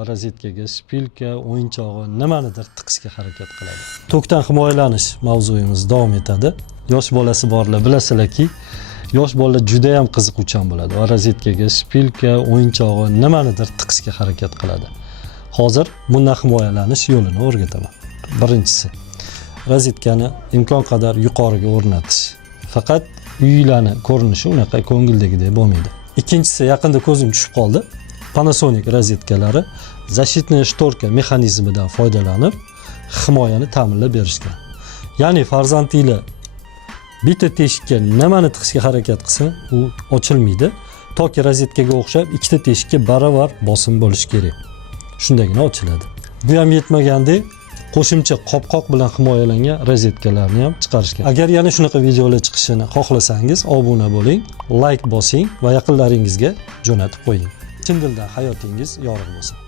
va rozetkaga shpilka, o'yinchog'i nimanidir tiqishga harakat qiladi. Tokdan himoyalanish mavzuyimiz davom etadi. Yosh bolasi borlar bilasizlarki, yosh bolalar juda ham qiziquvchan bo'ladi va rozetkaga shpilka, o'yinchog'i nimanidir tiqishga harakat qiladi. Hozir bundan himoyalanish yo'lini o'rgataman. Birinchisi, rozetkani imkon qadar yuqoriga o'rnatish. Faqat uylarning ko'rinishi unaqa ko'ngildagidek bo'lmaydi. Ikkinchisi, yaqinda ko'zim tushib qoldi. Panasonic rozetkalari защитная shtorka mexanizmidan foydalanib himoyani ta'minlab berishgan. Ya'ni farzandinglar bitta teshikka nimani tiqishga harakat qilsa, u ochilmaydi. Toki rozetkaga o'xshab ikkita teshikka baravar bosim bo'lishi kerak. Shundagina ochiladi. Bu ham yetmagandek, qo'shimcha qopqoq bilan himoyalangan rozetkalarni ham chiqarishgan. Agar yana shunaqa videolar chiqishini xohlasangiz, obuna bo'ling, like bosing va yaqinlaringizga jo'natib qo'ying. Chin dildan hayotingiz yorug' bo'lsin.